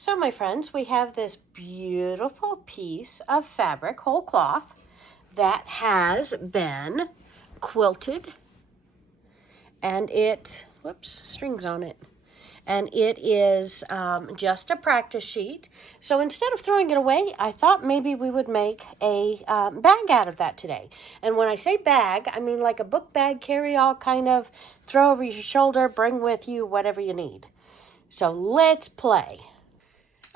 So my friends, we have this beautiful piece of fabric, whole cloth, that has been quilted, and strings on it. And it is just a practice sheet. So instead of throwing it away, I thought maybe we would make a bag out of that today. And when I say bag, I mean like a book bag, carry-all kind of, throw over your shoulder, bring with you, whatever you need. So let's play.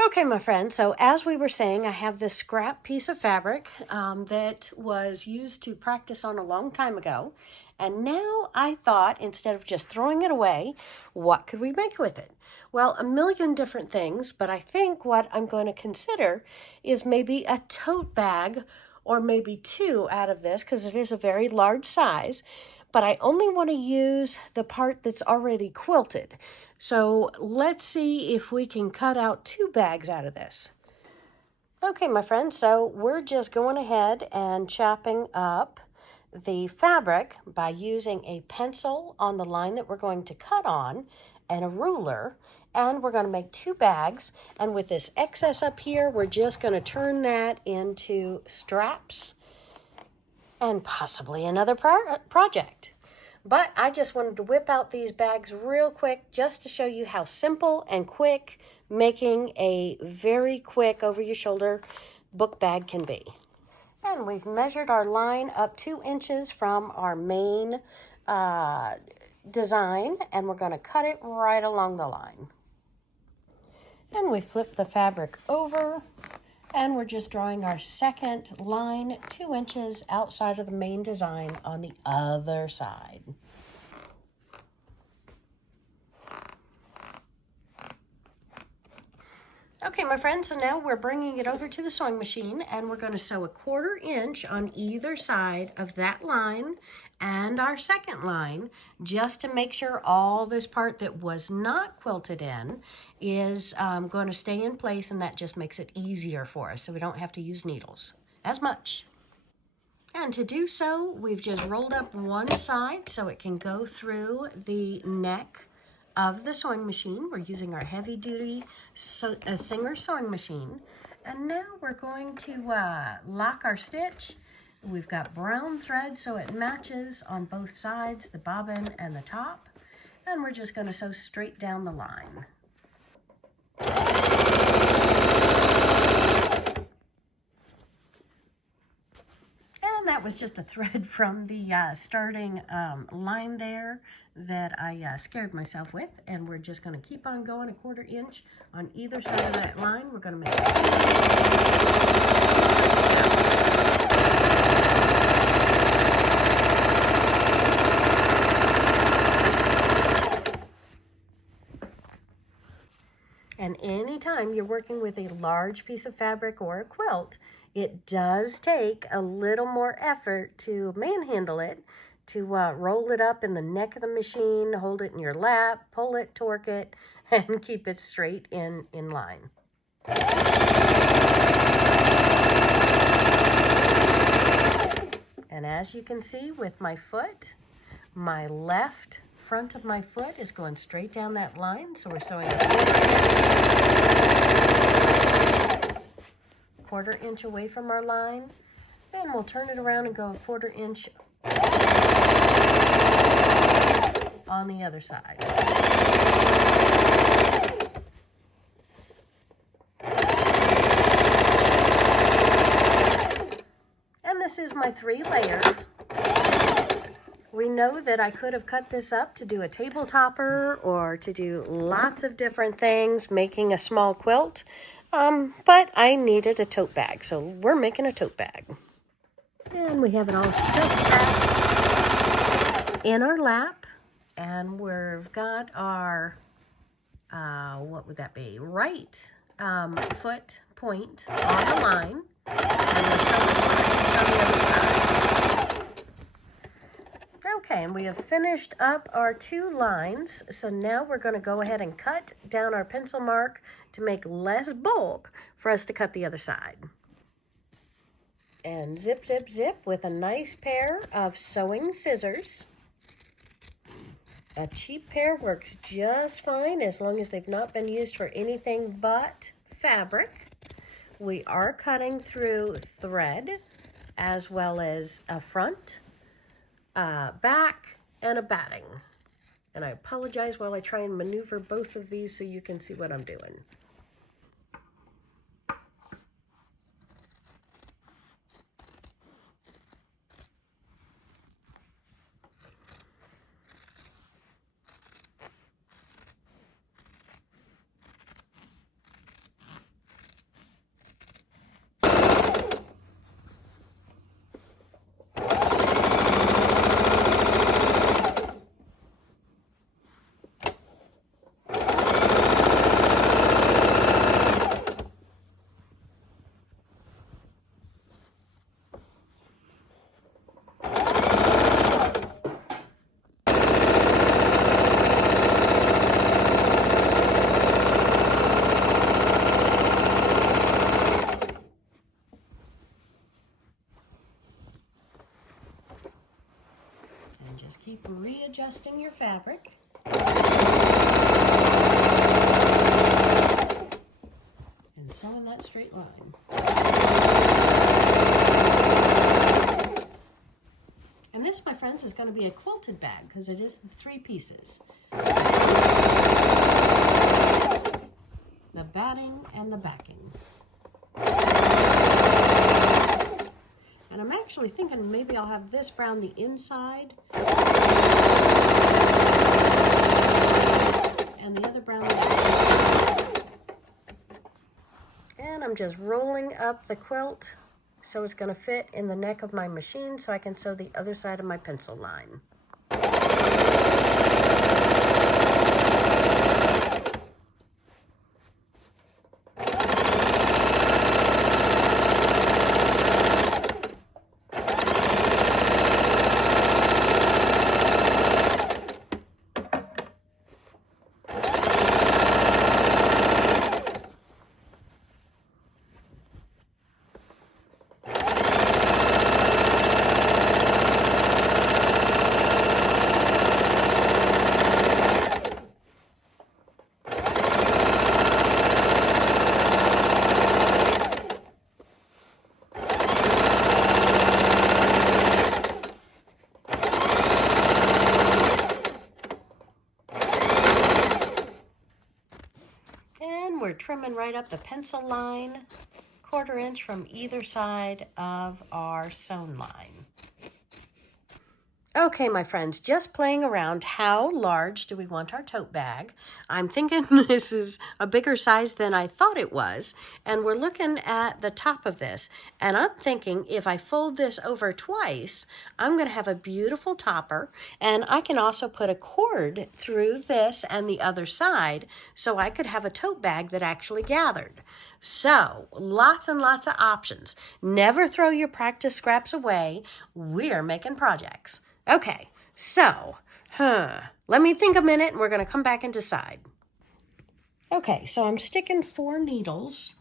Okay, my friends, so as we were saying, I have this scrap piece of fabric that was used to practice on a long time ago. And now I thought, instead of just throwing it away, what could we make with it? Well, a million different things, but I think what I'm going to consider is maybe a tote bag or maybe two out of this, because it is a very large size. But I only want to use the part that's already quilted. So let's see if we can cut out two bags out of this. Okay, my friends, so we're just going ahead and chopping up the fabric by using a pencil on the line that we're going to cut on and a ruler. And we're going to make two bags. And with this excess up here, we're just going to turn that into straps and possibly another project. But I just wanted to whip out these bags real quick just to show you how simple and quick making a very quick over-your-shoulder book bag can be. And we've measured our line up 2 inches from our main design, and we're going to cut it right along the line. And we flip the fabric over, and we're just drawing our second line 2 inches outside of the main design on the other side. Okay, my friends, so now we're bringing it over to the sewing machine, and we're going to sew a 1/4 inch on either side of that line and our second line, just to make sure all this part that was not quilted in is going to stay in place, and that just makes it easier for us, so we don't have to use needles as much. And to do so, we've just rolled up one side so it can go through the neck of the sewing machine. We're using our heavy-duty Singer sewing machine. And now we're going to lock our stitch. We've got brown thread so it matches on both sides, the bobbin and the top. And we're just going to sew straight down the line. And that was just a thread from the starting line there that I scared myself with. And we're just going to keep on going a 1/4 inch on either side of that line. We're going to make And anytime you're working with a large piece of fabric or a quilt, it does take a little more effort to manhandle it, to roll it up in the neck of the machine, hold it in your lap, pull it, torque it, and keep it straight in line. And as you can see with my foot, my left front of my foot is going straight down that line, so we're sewing a 1/4 inch away from our line. Then we'll turn it around and go a 1/4 inch on the other side. And this is my 3 layers. We know that I could have cut this up to do a table topper or to do lots of different things, making a small quilt, but I needed a tote bag, so we're making a tote bag. And we have it all stuffed back in our lap, and we've got our, what would that be, right foot point on the line, and we're sewing on the other side. Okay, and we have finished up our 2 lines, so now we're going to go ahead and cut down our pencil mark to make less bulk for us to cut the other side. And zip, zip, zip with a nice pair of sewing scissors. A cheap pair works just fine as long as they've not been used for anything but fabric. We are cutting through thread as well as a front, back, and a batting. And I apologize while I try and maneuver both of these so you can see what I'm doing. And just keep readjusting your fabric. And sewing that straight line. And this, my friends, is going to be a quilted bag because it is the 3 pieces. The batting and the backing. And I'm actually thinking maybe I'll have this brown the inside and the other brown the outside. And I'm just rolling up the quilt so it's going to fit in the neck of my machine so I can sew the other side of my pencil line. We're trimming right up the pencil line, 1/4 inch from either side of our sewn line. Okay, my friends, just playing around. How large do we want our tote bag? I'm thinking this is a bigger size than I thought it was, and we're looking at the top of this, and I'm thinking if I fold this over twice, I'm going to have a beautiful topper, and I can also put a cord through this and the other side, so I could have a tote bag that actually gathered. So, lots and lots of options. Never throw your practice scraps away. We're making projects. Okay, so, let me think a minute and we're going to come back and decide. Okay, so I'm sticking 4 needles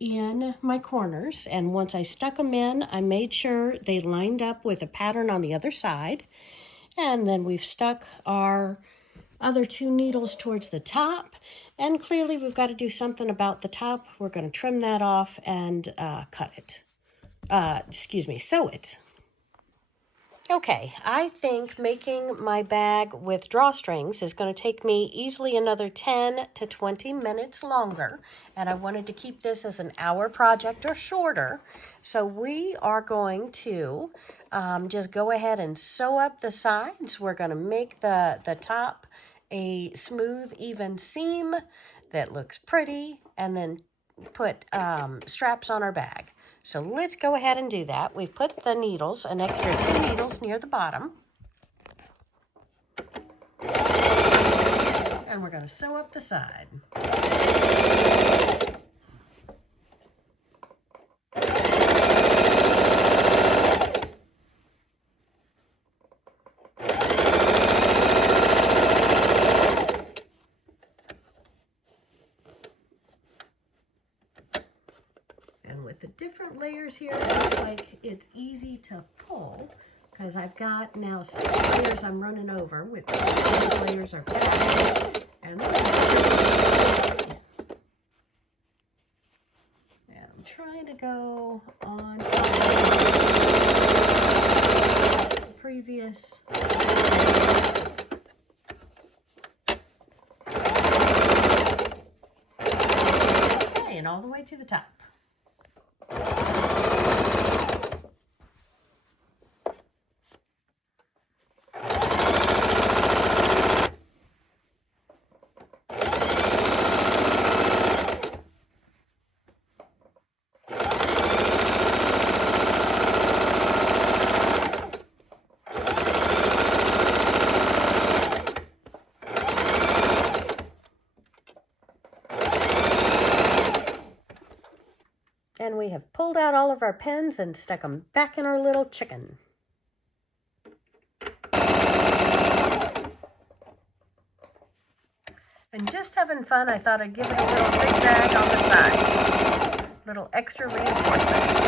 in my corners, and once I stuck them in, I made sure they lined up with a pattern on the other side. And then we've stuck our other 2 needles towards the top, and clearly we've got to do something about the top. We're going to trim that off and cut it. Sew it. Okay, I think making my bag with drawstrings is going to take me easily another 10 to 20 minutes longer, and I wanted to keep this as an hour project or shorter. So we are going to just go ahead and sew up the sides. We're going to make the top a smooth, even seam that looks pretty, and then put straps on our bag. So let's go ahead and do that. We've put the needles, an extra 2 needles near the bottom. And we're going to sew up the side. With the different layers here, it looks like it's easy to pull because I've got now 6 layers I'm running over with 5 layers are back, and kind of go on the previous. Okay, and all the way to the top. And we have pulled out all of our pins and stuck them back in our little chicken. And just having fun, I thought I'd give it a little zigzag on the side. Little extra reinforcement.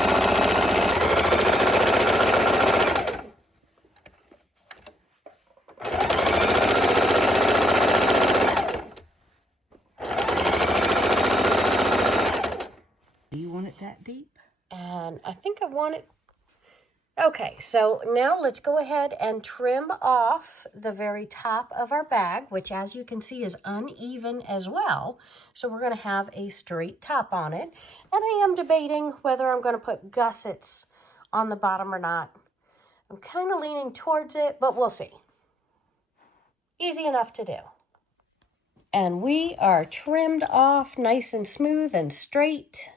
That deep? And I think I want it. Okay, so now let's go ahead and trim off the very top of our bag, which as you can see is uneven as well. So we're going to have a straight top on it. And I am debating whether I'm going to put gussets on the bottom or not. I'm kind of leaning towards it, but we'll see. Easy enough to do. And we are trimmed off nice and smooth and straight.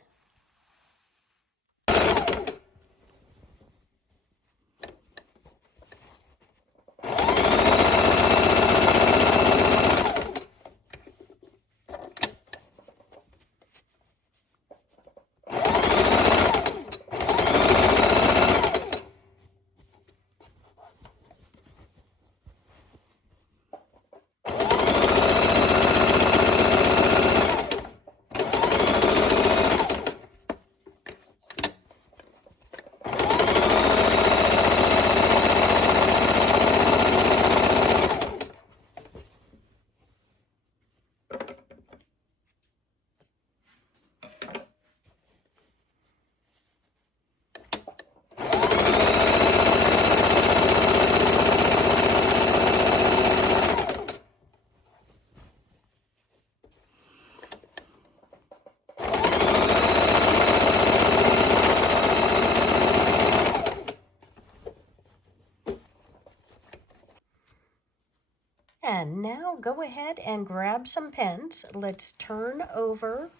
And now go ahead and grab some pins. Let's turn over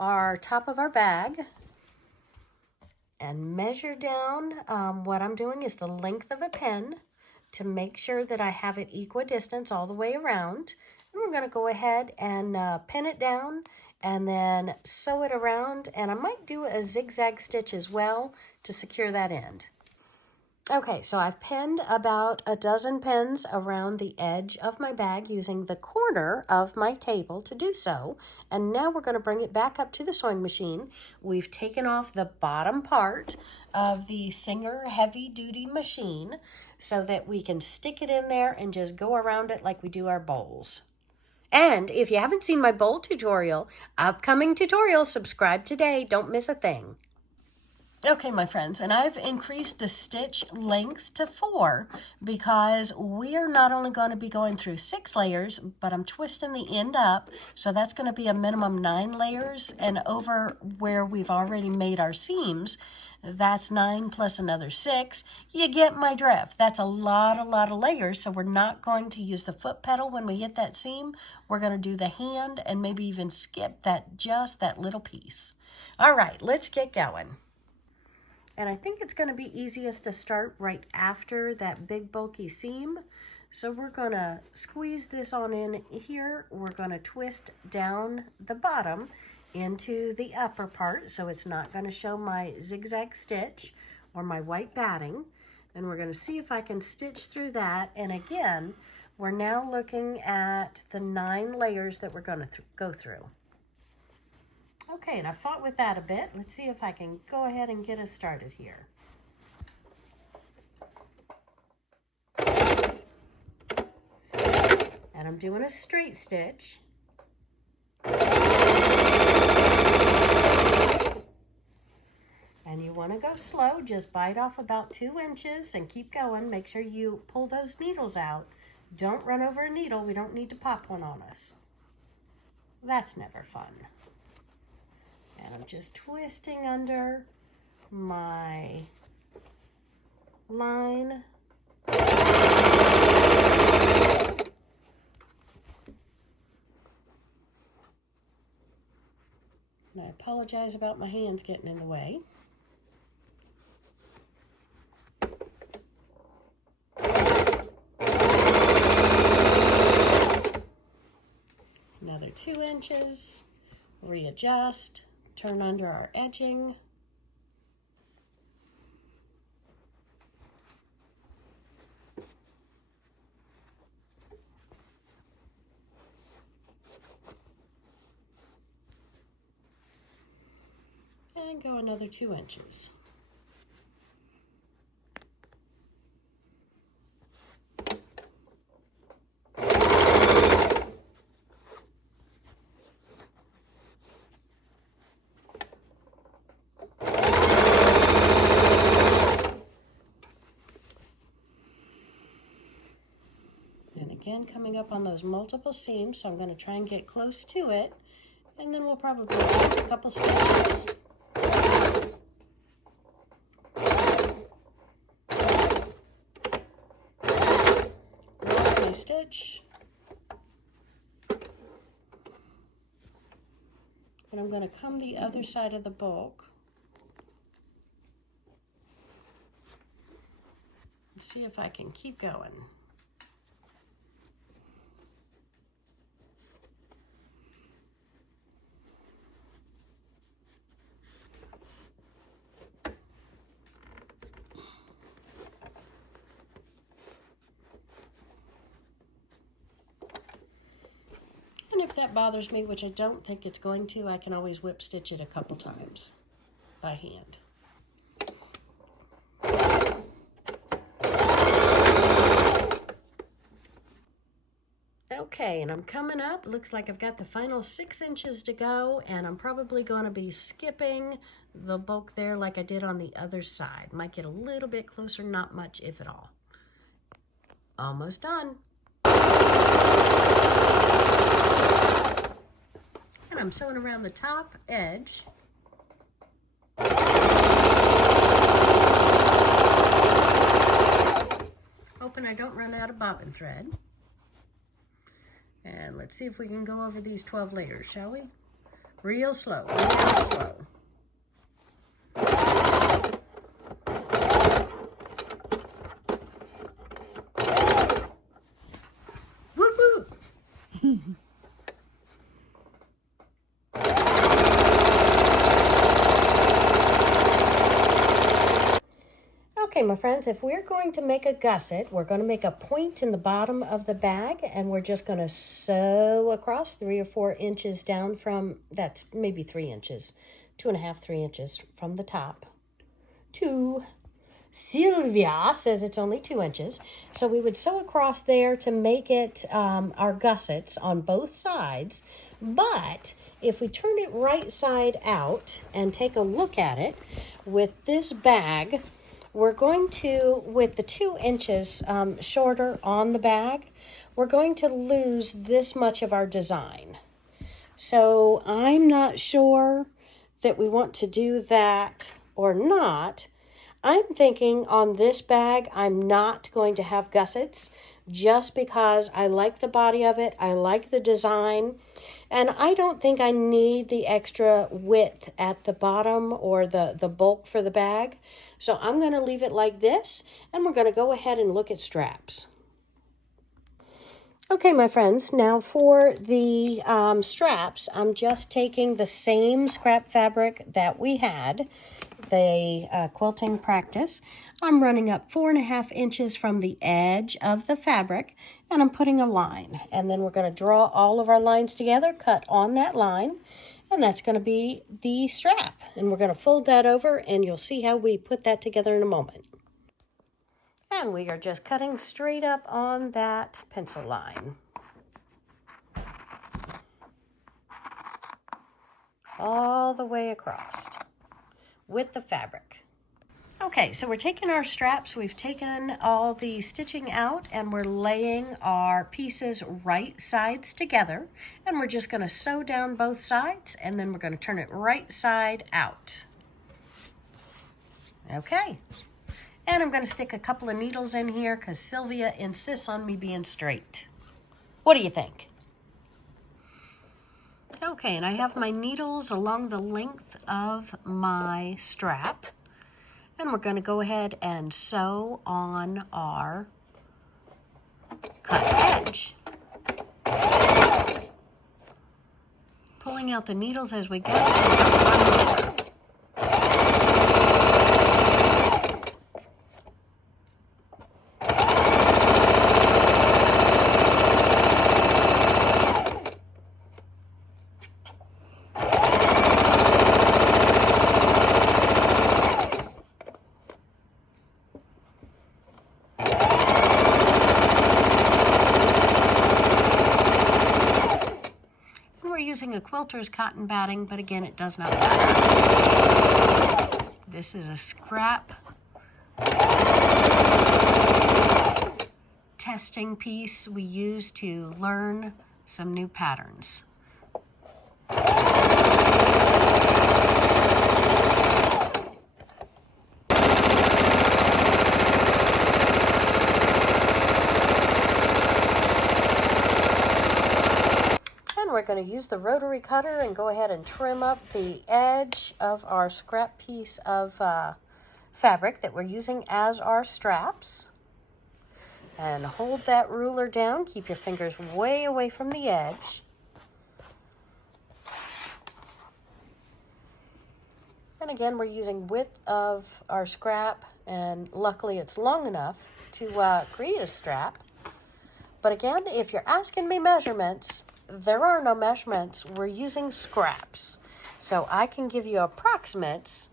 our top of our bag and measure down. What I'm doing is the length of a pin to make sure that I have it equidistant all the way around. And we're going to go ahead and pin it down and then sew it around. And I might do a zigzag stitch as well to secure that end. Okay, so I've pinned about a dozen pins around the edge of my bag using the corner of my table to do so. And now we're going to bring it back up to the sewing machine. We've taken off the bottom part of the Singer heavy duty machine so that we can stick it in there and just go around it like we do our bowls. And if you haven't seen my bowl tutorial, upcoming tutorial, subscribe today. Don't miss a thing. Okay, my friends, and I've increased the stitch length to 4 because we are not only going to be going through 6 layers, but I'm twisting the end up. So that's going to be a minimum 9 layers. And over where we've already made our seams, that's 9 plus another 6. You get my drift. That's a lot of layers. So we're not going to use the foot pedal when we hit that seam. We're going to do the hand and maybe even skip just that little piece. All right, let's get going. And I think it's going to be easiest to start right after that big bulky seam. So we're going to squeeze this on in here. We're going to twist down the bottom into the upper part so it's not going to show my zigzag stitch or my white batting. And we're going to see if I can stitch through that. And again, we're now looking at the 9 layers that we're going to go through. Okay, and I fought with that a bit. Let's see if I can go ahead and get us started here. And I'm doing a straight stitch. you want to go slow, just bite off about 2 inches and keep going. Make sure you pull those needles out. Don't run over a needle. We don't need to pop one on us. That's never fun. And I'm just twisting under my line. And I apologize about my hands getting in the way. Another 2 inches, readjust, turn under our edging. And go another 2 inches. And again, coming up on those multiple seams, so I'm going to try and get close to it, and then we'll probably add a couple stitches. My stitch. And I'm going to come the other side of the bulk. And see if I can keep going. And if that bothers me, which I don't think it's going to, I can always whip stitch it a couple times by hand. Okay, and I'm coming up. Looks like I've got the final 6 inches to go, and I'm probably going to be skipping the bulk there like I did on the other side. Might get a little bit closer, not much, if at all. Almost done. And I'm sewing around the top edge. Hoping I don't run out of bobbin thread. And let's see if we can go over these 12 layers, shall we? Real slow, real slow. Whoop whoop! Okay, my friends, if we're going to make a gusset, we're going to make a point in the bottom of the bag, and we're just going to sew across 3 or 4 inches down from, that's maybe 3 inches, 2.5, 3 inches from the top to Sylvia says it's only 2 inches. So we would sew across there to make it our gussets on both sides. But if we turn it right side out and take a look at it with this bag, we're going to, with the 2 inches shorter on the bag, we're going to lose this much of our design. So I'm not sure that we want to do that or not. I'm thinking on this bag, I'm not going to have gussets just because I like the body of it. I like the design. And I don't think I need the extra width at the bottom or the bulk for the bag. So I'm going to leave it like this, and we're going to go ahead and look at straps. Okay, my friends, now for the straps, I'm just taking the same scrap fabric that we had, the quilting practice. I'm running up 4.5 inches from the edge of the fabric, and I'm putting a line. And then we're going to draw all of our lines together, cut on that line, and that's going to be the strap. And we're going to fold that over, and you'll see how we put that together in a moment. And we are just cutting straight up on that pencil line. All the way across with the fabric. Okay, so we're taking our straps, we've taken all the stitching out, and we're laying our pieces right sides together, and we're just going to sew down both sides, and then we're going to turn it right side out. Okay, and I'm going to stick a couple of needles in here because Sylvia insists on me being straight. What do you think? Okay, and I have my needles along the length of my strap. And we're going to go ahead and sew on our cut edge. Pulling out the needles as we go so we don't run over. Using a quilter's cotton batting, but again, it does not matter. This is a scrap testing piece we use to learn some new patterns. We're going to use the rotary cutter and go ahead and trim up the edge of our scrap piece of fabric that we're using as our straps. And hold that ruler down. Keep your fingers way away from the edge. And again, we're using width of our scrap, and luckily it's long enough to create a strap. But again, if you're asking me measurements, there are no measurements. We're using scraps. So I can give you approximates.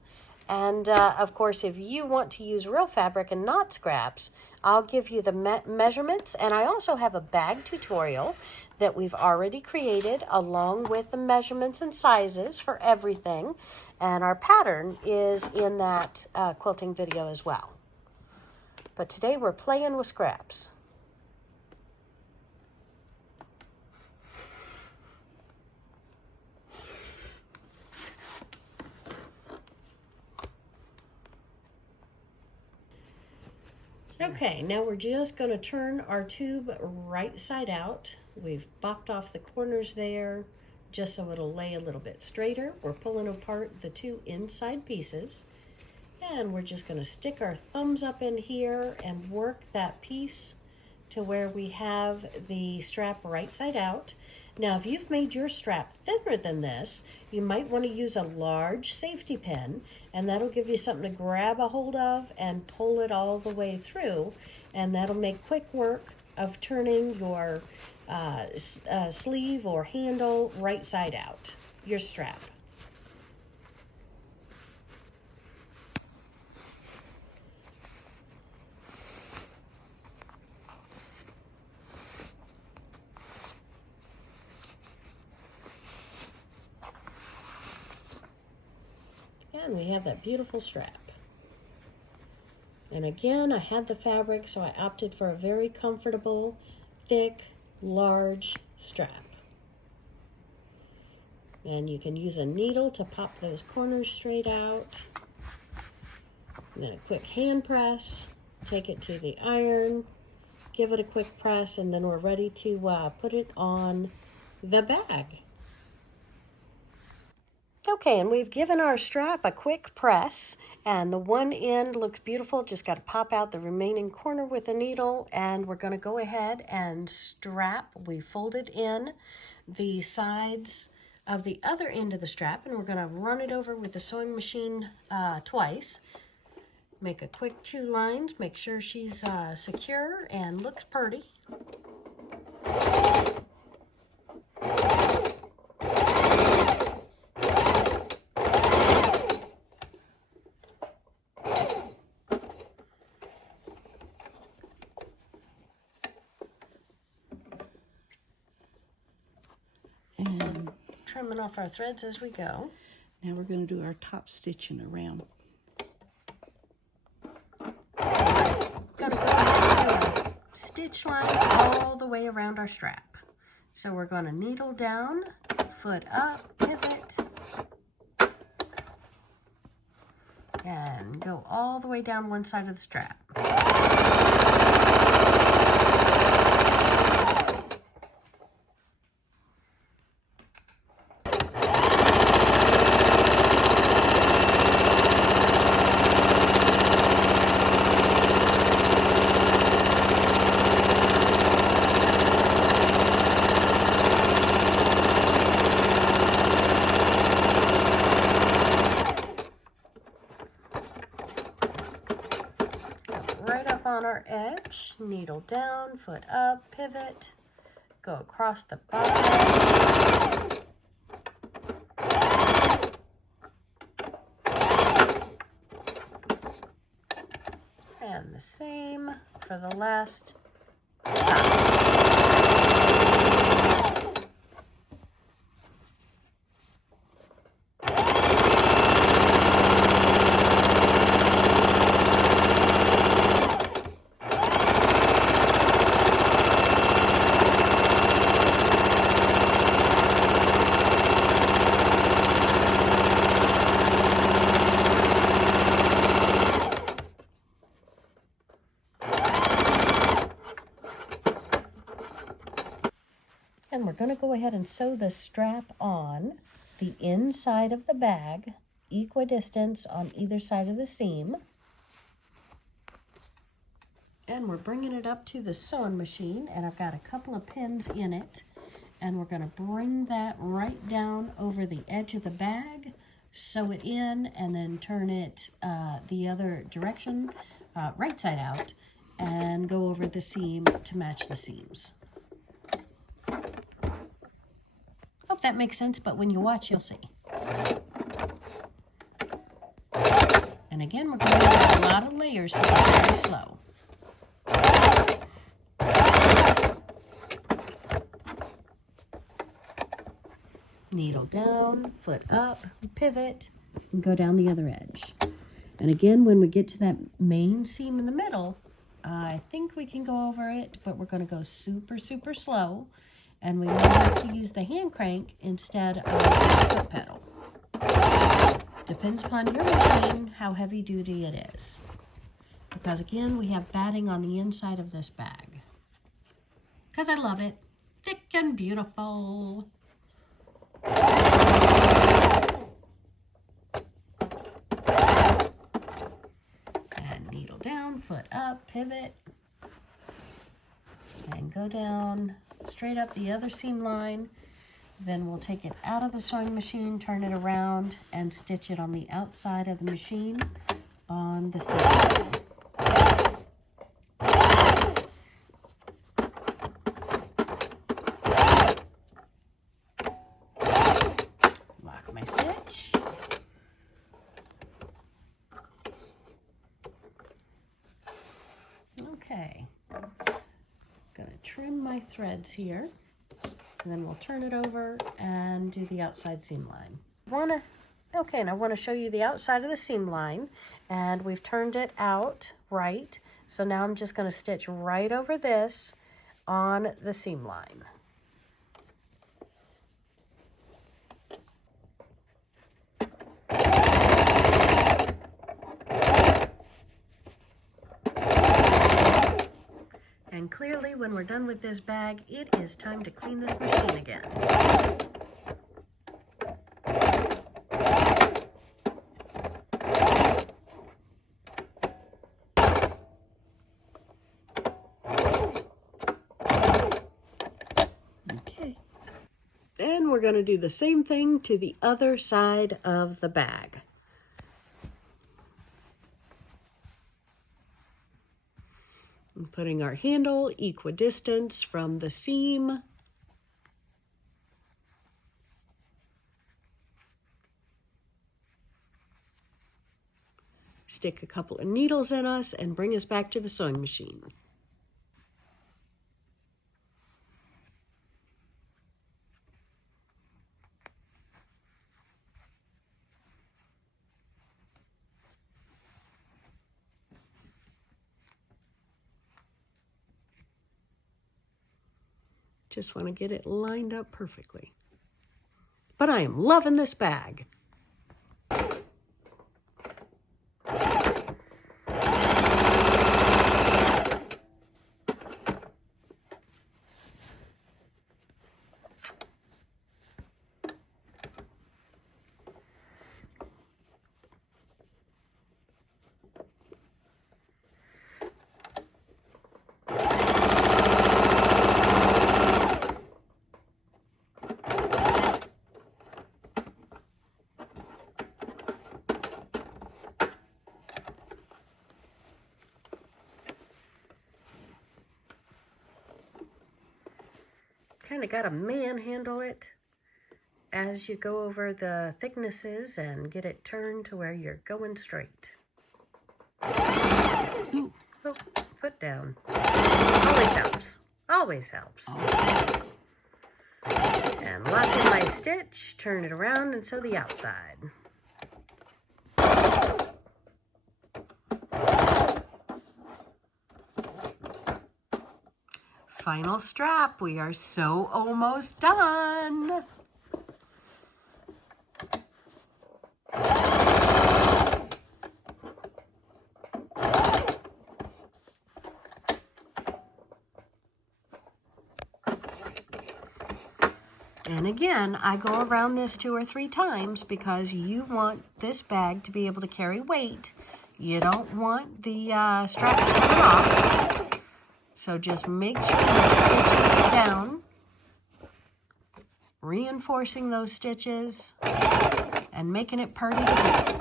And of course, if you want to use real fabric and not scraps, I'll give you the measurements. And I also have a bag tutorial that we've already created along with the measurements and sizes for everything. And our pattern is in that quilting video as well. But today we're playing with scraps. Okay, now we're just going to turn our tube right side out. We've bopped off the corners there just so it'll lay a little bit straighter. We're pulling apart the two inside pieces, and we're just going to stick our thumbs up in here and work that piece to where we have the strap right side out. Now, if you've made your strap thinner than this, you might want to use a large safety pin, and that'll give you something to grab a hold of and pull it all the way through, and that'll make quick work of turning your sleeve or handle right side out, your strap. And we have that beautiful strap. And again, I had the fabric, so I opted for a very comfortable, thick, large strap. And you can use a needle to pop those corners straight out. And then a quick hand press, take it to the iron, give it a quick press, and then we're ready to put it on the bag. Okay, and we've given our strap a quick press, and the one end looks beautiful. Just got to pop out the remaining corner with a needle, and we're going to go ahead and strap. We folded in the sides of the other end of the strap, and we're going to run it over with the sewing machine twice. Make a quick 2 lines, make sure she's secure and looks pretty. And trimming off our threads as we go. now we're going to do our top stitching around. stitch line all the way around our strap. So we're going to needle down, foot up, pivot, and go all the way down one side of the strap. Right up on our edge, needle down, foot up, pivot, go across the bottom, and the same for the last side. And we're going to go ahead and sew the strap on the inside of the bag, equidistant on either side of the seam. And we're bringing it up to the sewing machine, and I've got a couple of pins in it. And we're going to bring that right down over the edge of the bag, sew it in, and then turn it the other direction, right side out, and go over the seam to match the seams. Hope that makes sense, but when you watch, you'll see. And again, we're going to have a lot of layers, so we're very slow. Needle down, foot up, pivot, and go down the other edge. And again, when we get to that main seam in the middle, I think we can go over it, but we're going to go super, super slow. And we might have to use the hand crank instead of the foot pedal. Depends upon your machine how heavy duty it is. Because again, we have batting on the inside of this bag. Because I love it. Thick and beautiful. And needle down, foot up, pivot. And go down straight up the other seam line. Then we'll take it out of the sewing machine, turn it around, and stitch it on the outside of the machine on the seam line. Lock my stitch. Okay. Gonna trim my threads here. And then we'll turn it over and do the outside seam line. Okay, and I want to show you the outside of the seam line, and we've turned it out right. So now I'm just going to stitch right over this on the seam line. And clearly, when we're done with this bag, it is time to clean this machine again. Okay. And we're going to do the same thing to the other side of the bag. And putting our handle equidistant from the seam. Stick a couple of needles in us and bring us back to the sewing machine. Just want to get it lined up perfectly. But I am loving this bag. Kind of got to manhandle it as you go over the thicknesses and get it turned to where you're going straight. Ooh. Oh, foot down. Always helps. Always helps. And lock in my stitch, turn it around, and sew the outside. Final strap. We are so almost done. And again, I go around this 2 or 3 times because you want this bag to be able to carry weight. You don't want the strap to come off. So just make sure you're stitching it down, reinforcing those stitches, and making it pretty to do.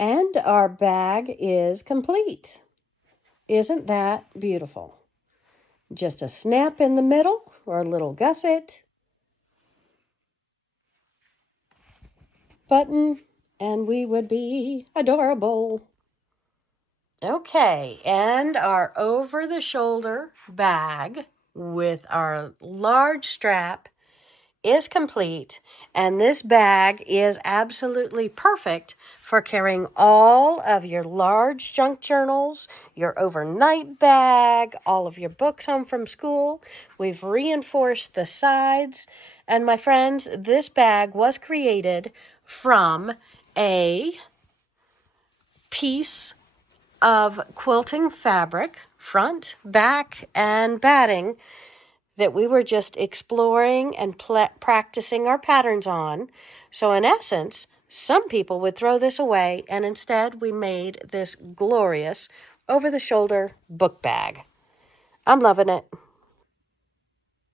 And our bag is complete. Isn't that beautiful? Just a snap in the middle or a little gusset, button, and we would be adorable. Okay, and our over-the-shoulder bag with our large strap is complete, and this bag is absolutely perfect for carrying all of your large junk journals, your overnight bag, all of your books home from school. We've reinforced the sides, and my friends, this bag was created from a piece of quilting fabric, front, back, and batting, that we were just exploring and practicing our patterns on. So in essence, some people would throw this away, and instead we made this glorious over-the-shoulder book bag. I'm loving it.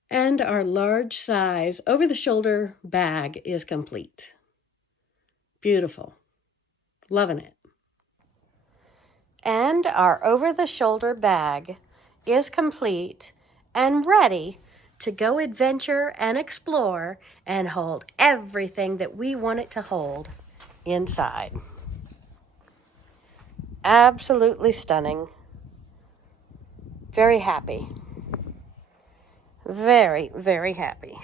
And our large size over-the-shoulder bag is complete. Beautiful. Loving it. And our over-the-shoulder bag is complete and ready to go adventure and explore and hold everything that we want it to hold inside. Absolutely stunning. Very happy. Very, very happy.